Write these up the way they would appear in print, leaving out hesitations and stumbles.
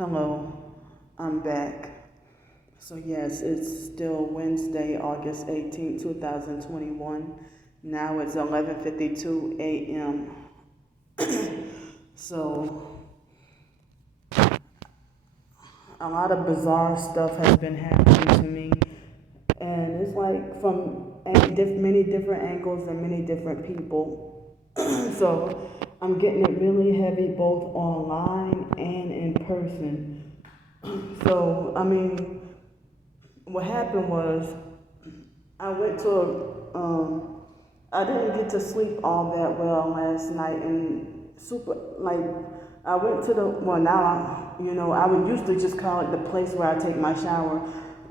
Hello, I'm back. So yes, it's still Wednesday, August 18, 2021. Now it's 11:52 a.m. So a lot of bizarre stuff has been happening to me, and it's like from many different angles and many different people. So I'm getting it really heavy both online and in person. So what happened was I went I didn't get to sleep all that well last night, and I went to I would used to just call it the place where I take my shower.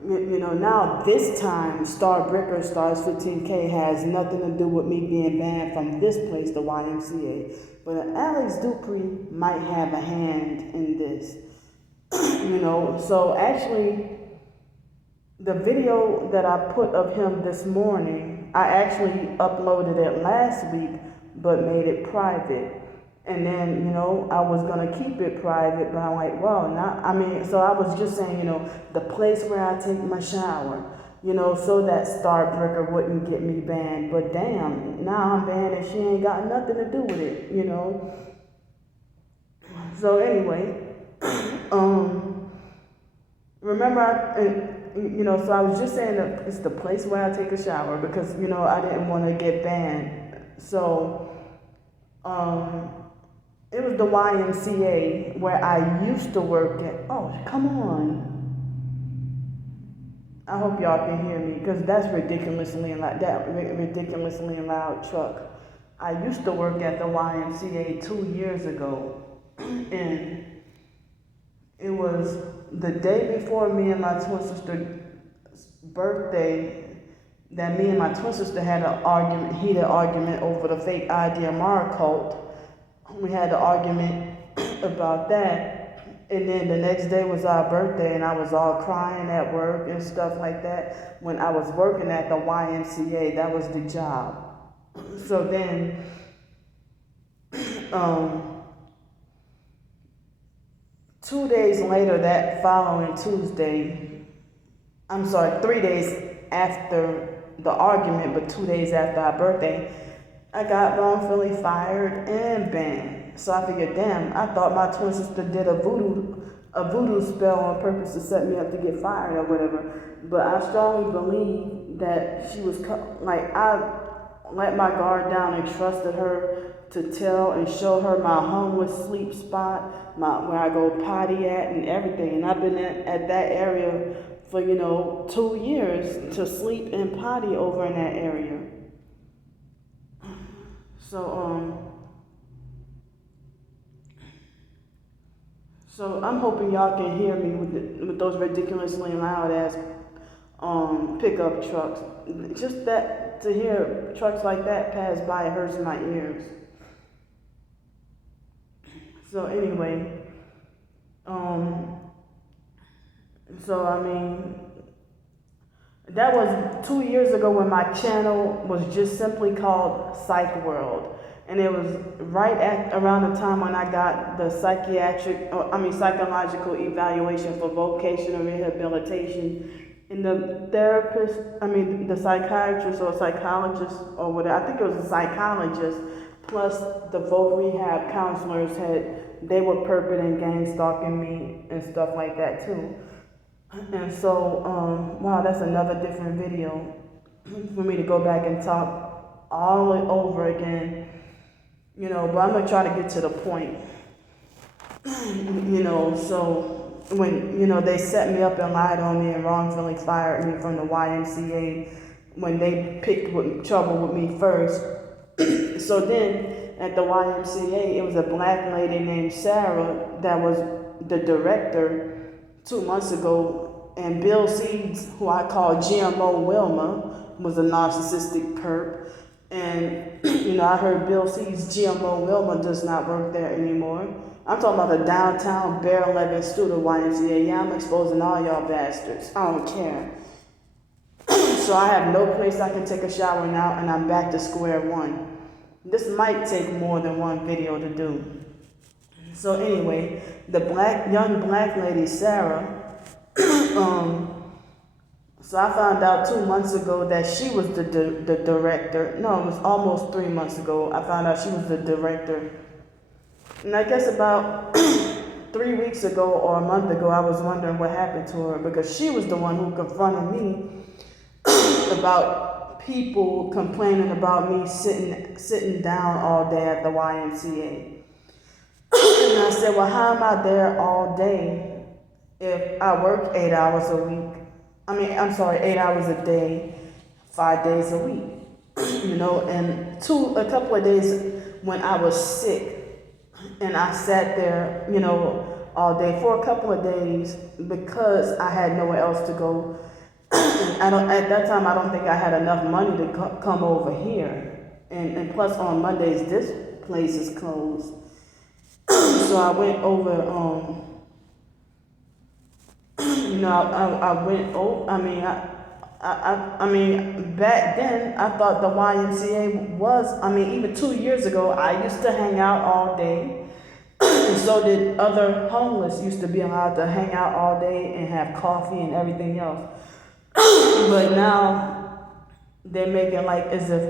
Now this time, Starbreaker Stars 15K has nothing to do with me being banned from this place, the YMCA. But Alex Dupree might have a hand in this. So actually, the video that I put of him this morning, I actually uploaded it last week, but made it private. And then, I was going to keep it private, but I'm like, so I was just saying, the place where I take my shower, so that Starbreaker wouldn't get me banned. But damn, now I'm banned and she ain't got nothing to do with it, So anyway, so I was just saying that it's the place where I take a shower because, I didn't want to get banned. So, it was the YMCA where I used to work at. Oh, come on. I hope y'all can hear me because that's ridiculously loud truck. I used to work at the YMCA 2 years ago, and it was the day before me and my twin sister's birthday that me and my twin sister had an heated argument over the fake IDMR cult. We had an argument about that, and then the next day was our birthday, and I was all crying at work and stuff like that. When I was working at the YMCA, that was the job. So then, 2 days later, that following Tuesday, 3 days after the argument, but 2 days after our birthday, I got wrongfully fired and banned. So I figured, damn, I thought my twin sister did a voodoo spell on purpose to set me up to get fired or whatever. But I strongly believe that she was I let my guard down and trusted her to tell and show her my homeless sleep spot, where I go potty at and everything. And I've been at that area for 2 years to sleep and potty over in that area. So I'm hoping y'all can hear me with those ridiculously loud ass pickup trucks. Just that, to hear trucks like that pass by hurts my ears. So anyway, that was 2 years ago when my channel was just simply called PsychWorld. And it was around the time when I got the psychological evaluation for vocational rehabilitation. And the psychiatrist or psychologist or whatever, I think it was a psychologist, plus the voc rehab counselors they were perping and gang stalking me and stuff like that too. And so, that's another different video for me to go back and talk all over again. But I'm going to try to get to the point. So when, they set me up and lied on me and wrongfully fired me from the YMCA when they picked trouble with me first. So then at the YMCA, it was a black lady named Sarah that was the director 2 months ago, and Bill Seeds, who I call GMO Wilma, was a narcissistic perp. And, I heard Bill Seeds' GMO Wilma does not work there anymore. I'm talking about the downtown Bear 11 student YMCA. Yeah, I'm exposing all y'all bastards. I don't care. So I have no place I can take a shower now, and I'm back to square one. This might take more than one video to do. So anyway, the young black lady, Sarah, so I found out 2 months ago that she was the director. No, it was almost 3 months ago. I found out she was the director. And I guess about 3 weeks ago or a month ago, I was wondering what happened to her, because she was the one who confronted me about people complaining about me sitting down all day at the YMCA. And I said, well, how am I there all day if I work 8 hours a week? 8 hours a day, 5 days a week. And a couple of days when I was sick, and I sat there, all day for a couple of days because I had nowhere else to go. At that time, I don't think I had enough money to come over here. And plus on Mondays, this place is closed. So I went over, I went over, back then I thought the YMCA was, even 2 years ago, I used to hang out all day. And so did other homeless used to be allowed to hang out all day and have coffee and everything else. But now they're making like as if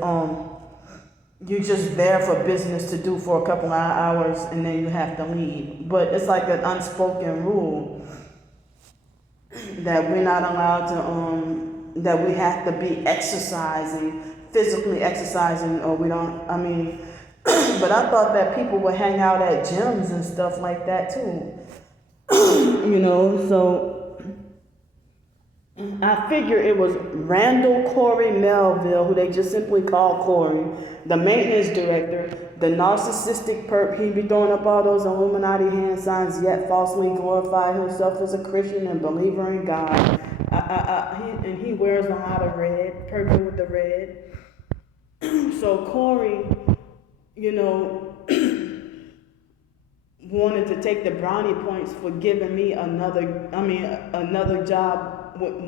you're just there for business to do for a couple of hours and then you have to leave. But it's like an unspoken rule that we're not allowed to that we have to be physically exercising, or we don't. But I thought that people would hang out at gyms and stuff like that too. So I figure it was Randall Corey Melville, who they just simply call Corey, the maintenance director, the narcissistic perp. He be throwing up all those Illuminati hand signs, yet falsely glorify himself as a Christian and believer in God. He wears a lot of red, purple with the red. So Corey, wanted to take the brownie points for giving me another job,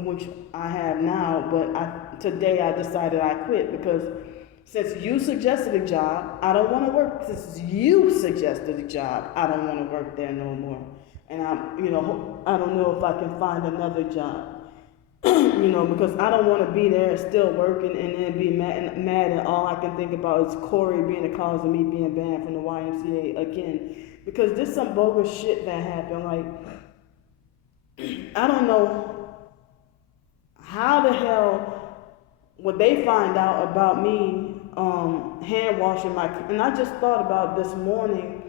which I have now, but today I decided I quit, because since you suggested a job, I don't want to work. Since you suggested a job, I don't want to work there no more. And I don't know if I can find another job, because I don't want to be there still working and then be mad, and all I can think about is Corey being the cause of me being banned from the YMCA again. Because there's some bogus shit that happened. Like, I don't know how the hell would they find out about me hand washing and I just thought about this morning,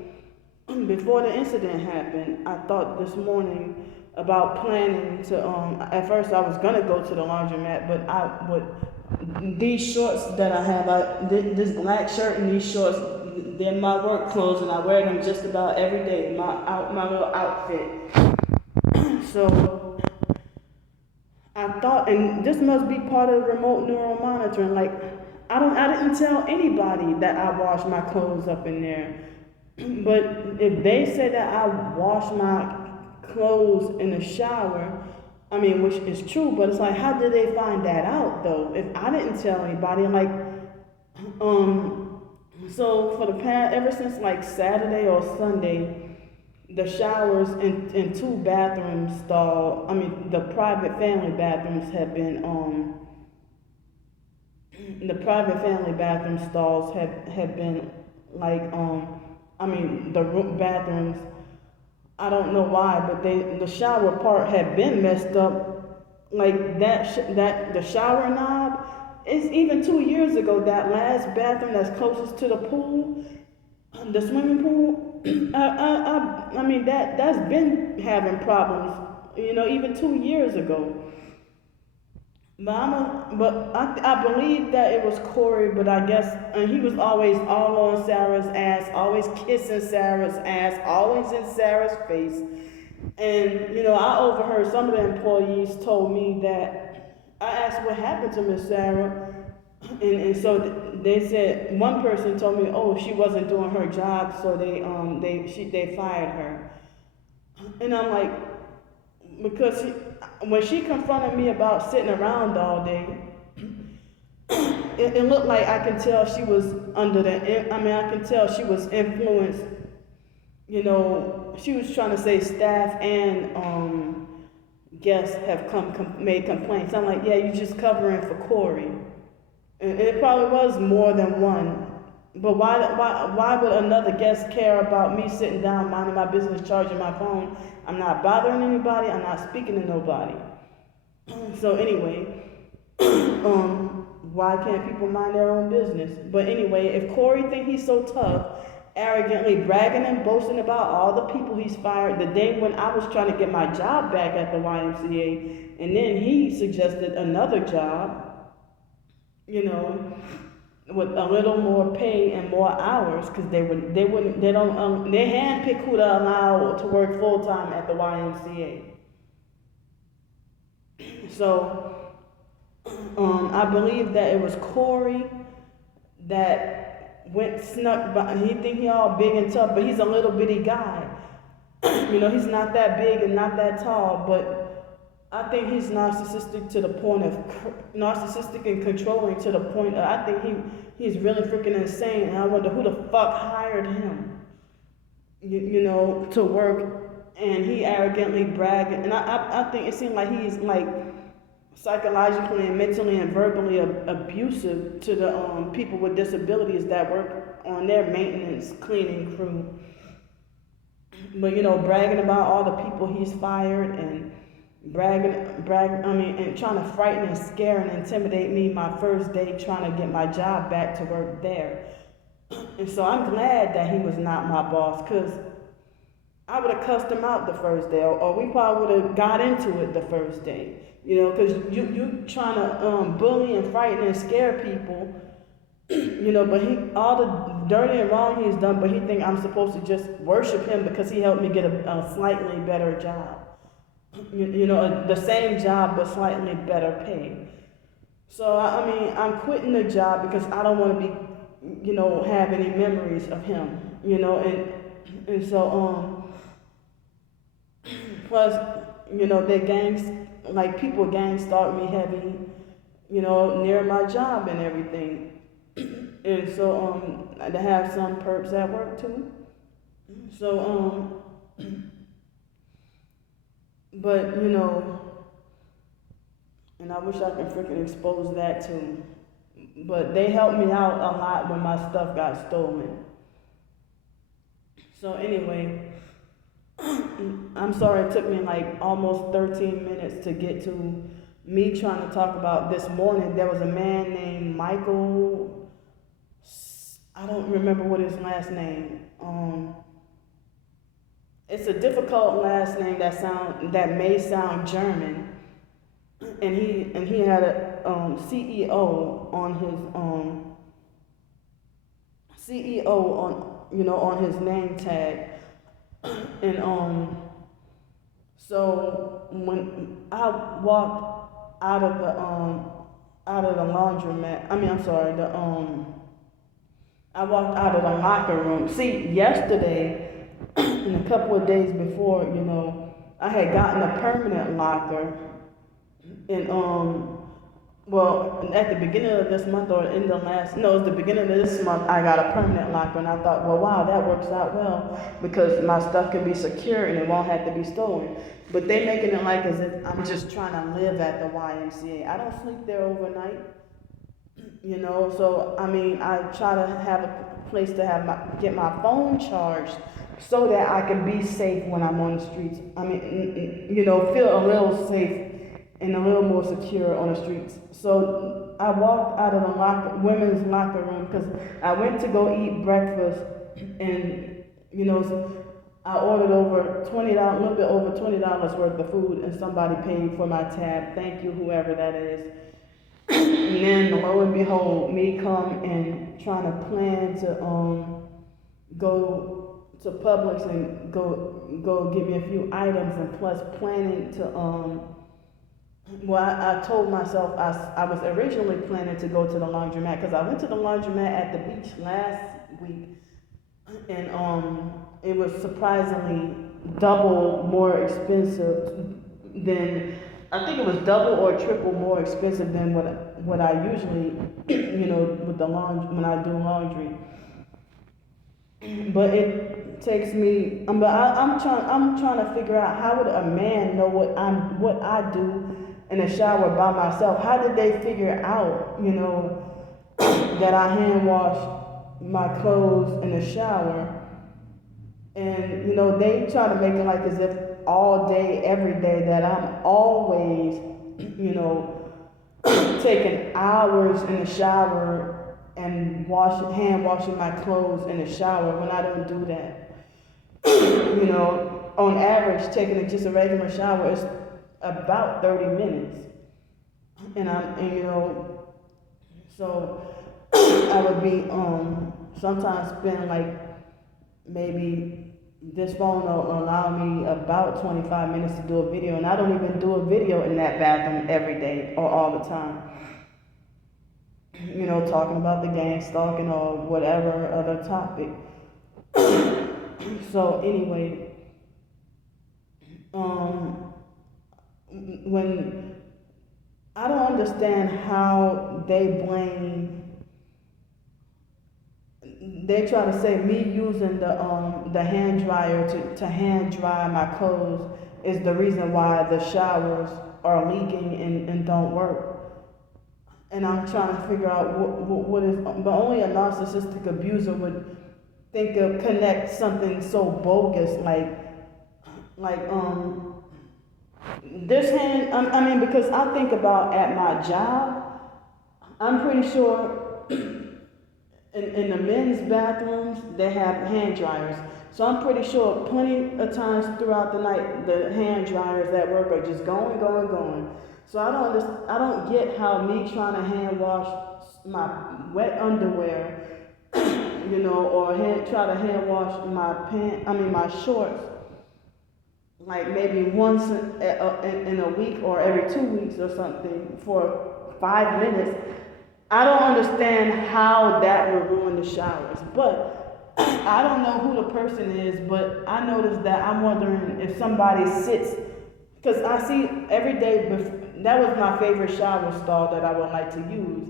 before the incident happened, I thought this morning about planning to, at first I was going to go to the laundromat, but these shorts that I have, this black shirt and these shorts, they're my work clothes, and I wear them just about every day, my little outfit. So I thought, and this must be part of remote neural monitoring, like I didn't tell anybody that I washed my clothes up in there. But if they say that I wash my clothes in the shower, which is true, but it's like, how did they find that out though? If I didn't tell anybody, so for the past, ever since like Saturday or Sunday, the showers in two bathroom stalls, the private family bathrooms have been, the private family bathroom stalls have been like, the room bathrooms, I don't know why, but the shower part had been messed up, like that the shower knob. It's even 2 years ago, that last bathroom that's closest to the pool, the swimming pool, that's been having problems, even 2 years ago. But I believe that it was Corey, but I guess, and he was always all on Sarah's ass, always kissing Sarah's ass, always in Sarah's face. And, I overheard some of the employees told me that, I asked what happened to Miss Sarah, and so they said, one person told me, oh, she wasn't doing her job, so they fired her. And I'm like, because when she confronted me about sitting around all day, it looked like I can tell she was I can tell she was influenced, she was trying to say staff and guests have made complaints. I'm like, yeah, you're just covering for Corey. And it probably was more than one. But why would another guest care about me sitting down, minding my business, charging my phone? I'm not bothering anybody. I'm not speaking to nobody. So anyway, why can't people mind their own business? But anyway, if Corey think he's so tough, arrogantly bragging and boasting about all the people he's fired the day when I was trying to get my job back at the YMCA, and then he suggested another job, with a little more pay and more hours, because they handpick who to allow to work full time at the YMCA. So I believe that it was Corey that snuck by. He think he all big and tough, but he's a little bitty guy. He's not that big and not that tall, but I think he's narcissistic and controlling to the point of, I think he's really freaking insane, and I wonder who the fuck hired him, to work, and he arrogantly bragging, and I think it seemed like he's like psychologically and mentally and verbally abusive to the people with disabilities that work on their maintenance cleaning crew. But bragging about all the people he's fired and and trying to frighten and scare and intimidate me my first day trying to get my job back to work there. And so I'm glad that he was not my boss, because I would have cussed him out the first day, or we probably would have got into it the first day. Because you trying to bully and frighten and scare people, but all the dirty and wrong he's done, but he think I'm supposed to just worship him because he helped me get a slightly better job. The same job but slightly better pay. So I'm quitting the job because I don't want to be, have any memories of him, and so plus, their gangs, like people gang stalk me heavy, near my job and everything, and so I have some perks at work too. So but and I wish I could freaking expose that too. But they helped me out a lot when my stuff got stolen. So anyway, I'm sorry it took me like almost 13 minutes to get to me trying to talk about this morning. There was a man named Michael, I don't remember what his last name. It's a difficult last name that may sound German, and he had a CEO on his name tag, and so when I walked out of the laundromat, I walked out of the locker room. See, yesterday. And a couple of days before, I had gotten a permanent locker, and at the beginning of this month or in the the beginning of this month, I got a permanent locker, and I thought, well, wow, that works out well because my stuff can be secure and it won't have to be stolen. But they making it like as if I'm just trying to live at the YMCA. I don't sleep there overnight, So I try to have a place to get my phone charged, so that I can be safe when I'm on the streets. Feel a little safe and a little more secure on the streets. So I walked out of the women's locker room because I went to go eat breakfast, and I ordered over $20, a little bit over $20 worth of food, and somebody paid for my tab. Thank you, whoever that is. And then lo and behold, me come and trying to plan to go to Publix and go get me a few items, and plus planning to I told myself I was originally planning to go to the laundromat, because I went to the laundromat at the beach last week, and it was surprisingly double more expensive than, I think it was double or triple more expensive than what I usually with the laundry when I do laundry. but it takes me. But I'm trying to figure out how would a man know what I do in the shower by myself. How did they figure out, that I hand wash my clothes in the shower? And they try to make it like as if all day, every day, that I'm always, taking hours in the shower and hand washing my clothes in the shower when I don't do that. On average, taking just a regular shower is about 30 minutes. So I would be sometimes spend like maybe this phone will allow me about 25 minutes to do a video, and I don't even do a video in that bathroom every day or all the time. Talking about the gang stalking or whatever other topic. So anyway, when I don't understand how they try to say me using the hand dryer to hand dry my clothes is the reason why the showers are leaking and don't work. And I'm trying to figure out what is, but only a narcissistic abuser would think of connect something so bogus like this hand. I mean, because I think about at my job, I'm pretty sure in the men's bathrooms they have hand dryers. So I'm pretty sure plenty of times throughout the night the hand dryers at work are just going. So I don't get how me trying to hand wash my wet underwear, or try to hand wash my shorts, like maybe once in a week or every 2 weeks or something for 5 minutes. I don't understand how that will ruin the showers, but I don't know who the person is, but I noticed that I'm wondering if somebody sits, because I see every day, that was my favorite shower stall that I would like to use.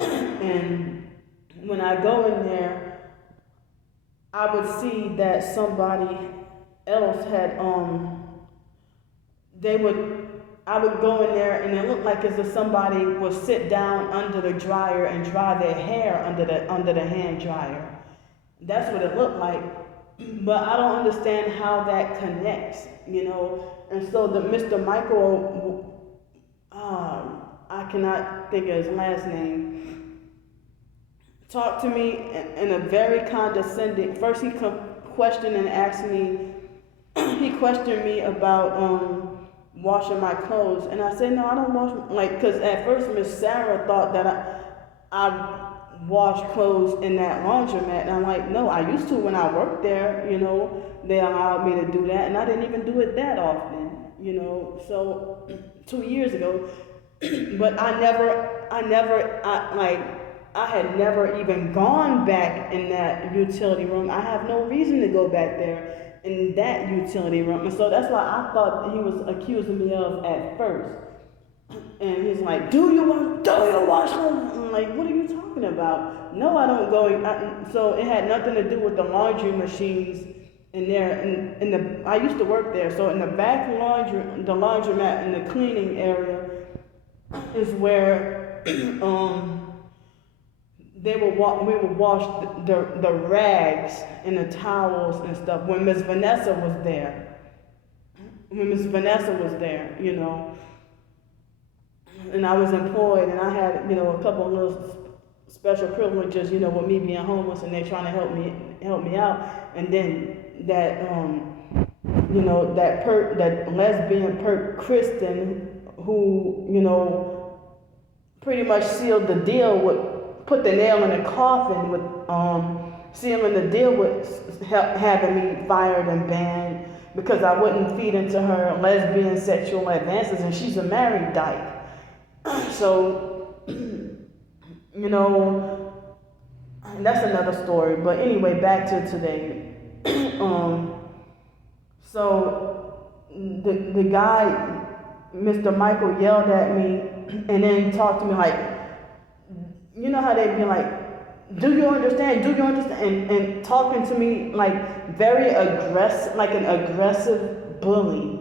And when I go in there, I would see that somebody else had, I would go in there and it looked like as if somebody would sit down under the dryer and dry their hair under the hand dryer. That's what it looked like. But I don't understand how that connects, And so the Mr. Michael, I cannot think of his last name, talked to me in a very condescending. First he questioned and asked me. He questioned me about washing my clothes, and I said no, I don't wash. Because at first Miss Sarah thought that I wash clothes in that laundromat, and I'm like, no, I used to when I worked there. They allowed me to do that, and I didn't even do it that often. So 2 years ago. But I had never even gone back in that utility room. I have no reason to go back there in that utility room. And so that's why I thought he was accusing me of at first. And he's like, do you wash them? I'm like, what are you talking about? No, I don't go. So it had nothing to do with the laundry machines in there. I used to work there. So in the back the laundromat in the cleaning area, is where we would wash the rags and the towels and stuff when Miss Vanessa was there. And I was employed, and I had a couple of little special privileges, with me being homeless, and they trying to help me out. And then that that lesbian perp Kristen, who pretty much sealed the deal put the nail in the coffin with sealing the deal with having me fired and banned because I wouldn't feed into her lesbian sexual advances, and she's a married dyke. So, that's another story. But anyway, back to today. So the guy, Mr. Michael, yelled at me and then talked to me like, how they'd be like, do you understand? Do you understand? And talking to me like very aggressive, like an aggressive bully,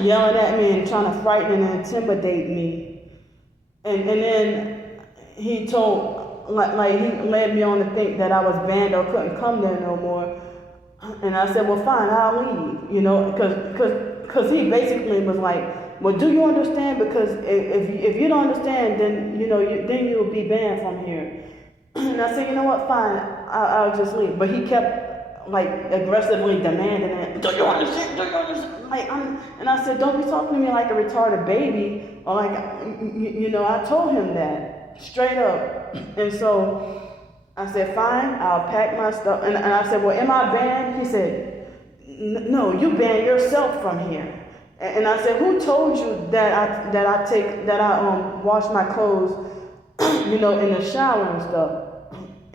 yelling at me and trying to frighten and intimidate me. And then he told, like he led me on to think that I was banned or couldn't come there no more. And I said, well, fine, I'll leave, because he basically was like, well, do you understand? Because if you don't understand, then, then you'll be banned from here. And I said, you know what, fine, I'll just leave. But he kept, like, aggressively demanding it. Do you understand? Do you understand? And I said, don't be talking to me like a retarded baby. Or like, I told him that, straight up. And so I said, fine, I'll pack my stuff. And I said, well, am I banned? He said, no, you ban yourself from here. And I said, who told you that I wash my clothes, in the shower and stuff?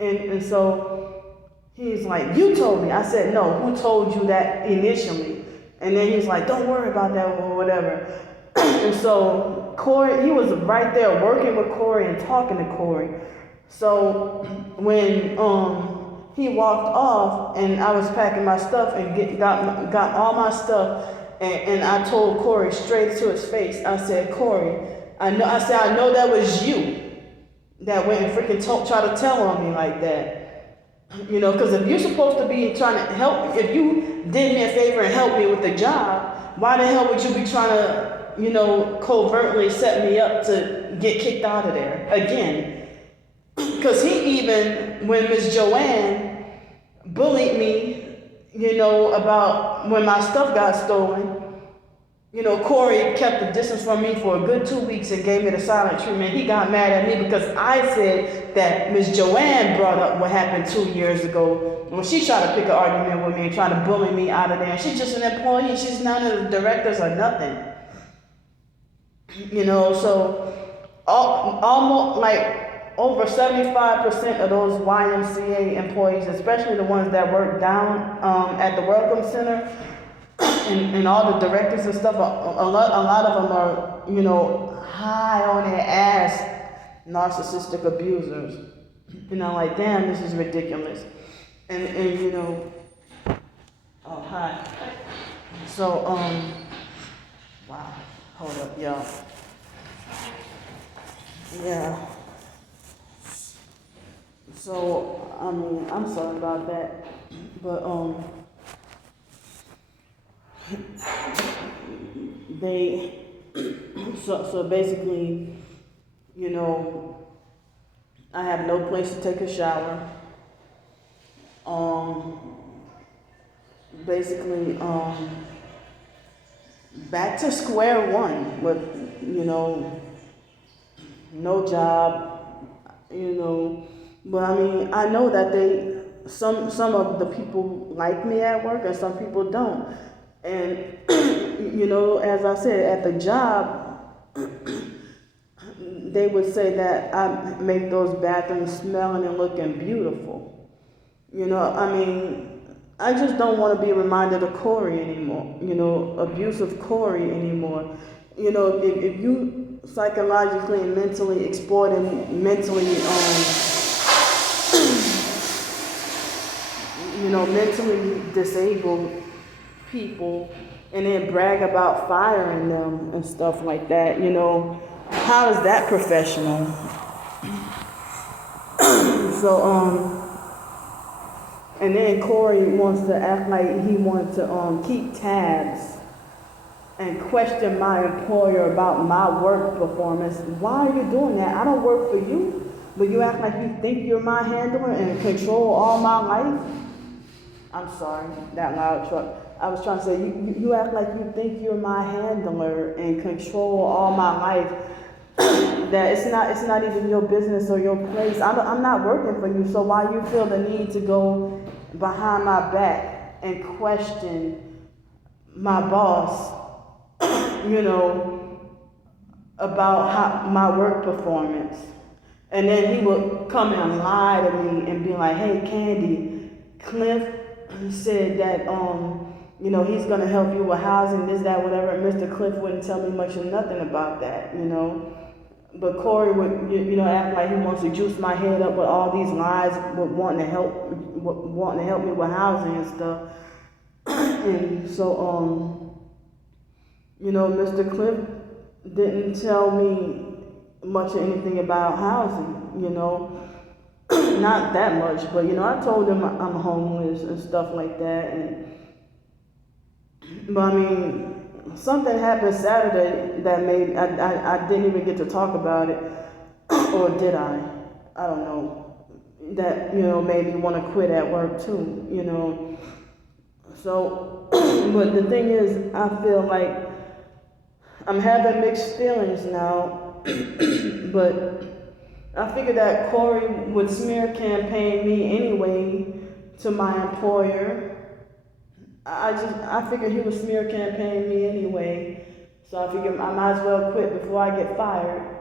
And so he's like, you told me. I said, no, who told you that initially? And then he's like, don't worry about that or whatever. And so Corey, he was right there working with Corey and talking to Corey. So when he walked off and I was packing my stuff and got all my stuff, and I told Corey straight to his face, I said, Corey, I know that was you that went and freaking try to tell on me like that. Because if you're supposed to be trying to help, if you did me a favor and helped me with the job, why the hell would you be trying to, covertly set me up to get kicked out of there again? Because he even, when Miss Joanne bullied me, about when my stuff got stolen, Corey kept the distance from me for a good 2 weeks and gave me the silent treatment. He got mad at me because I said that Miss Joanne brought up what happened 2 years ago when she tried to pick an argument with me and try to bully me out of there. And she's just an employee. She's none of the directors or nothing. So almost like over 75% of those YMCA employees, especially the ones that work down at the Welcome Center, and all the directors and stuff, a lot of them are, high on their ass narcissistic abusers. Like, damn, this is ridiculous. And oh, hi. So, wow, hold up, y'all. Yeah. So, I'm sorry about that, but, so basically, I have no place to take a shower. Basically, back to square one with, no job, but I know that some of the people like me at work and some people don't. And, as I said, at the job, they would say that I make those bathrooms smelling and looking beautiful. I just don't want to be reminded of Corey anymore, abusive Corey anymore. If you psychologically and mentally exploiting mentally disabled people and then brag about firing them and stuff like that, how is that professional? So, and then Corey wants to act like he wants to keep tabs and question my employer about my work performance. Why are you doing that? I don't work for you, but you act like you think you're my handler and control all my life? I'm sorry, that loud truck. I was trying to say, you act like you think you're my handler and control all my life. That it's not even your business or your place. I'm not working for you, so why you feel the need to go behind my back and question my boss, about my work performance? And then he would come and lie to me and be like, hey, Candy, Cliff said that, he's going to help you with housing, this, that, whatever. And Mr. Cliff wouldn't tell me much of nothing about that, but Corey would, act like he wants to juice my head up with all these lies, with wanting to help me with housing and stuff. And so, Mr. Cliff didn't tell me much of anything about housing, not that much, but I told him I'm homeless and stuff like that. But I mean, something happened Saturday that made I didn't even get to talk about it, or did I? I don't know. That made me want to quit at work too. So, but the thing is, I feel like I'm having mixed feelings now. But I figured that Corey would smear campaign me anyway to my employer. I figured he would smear campaign me anyway, so I figured I might as well quit before I get fired.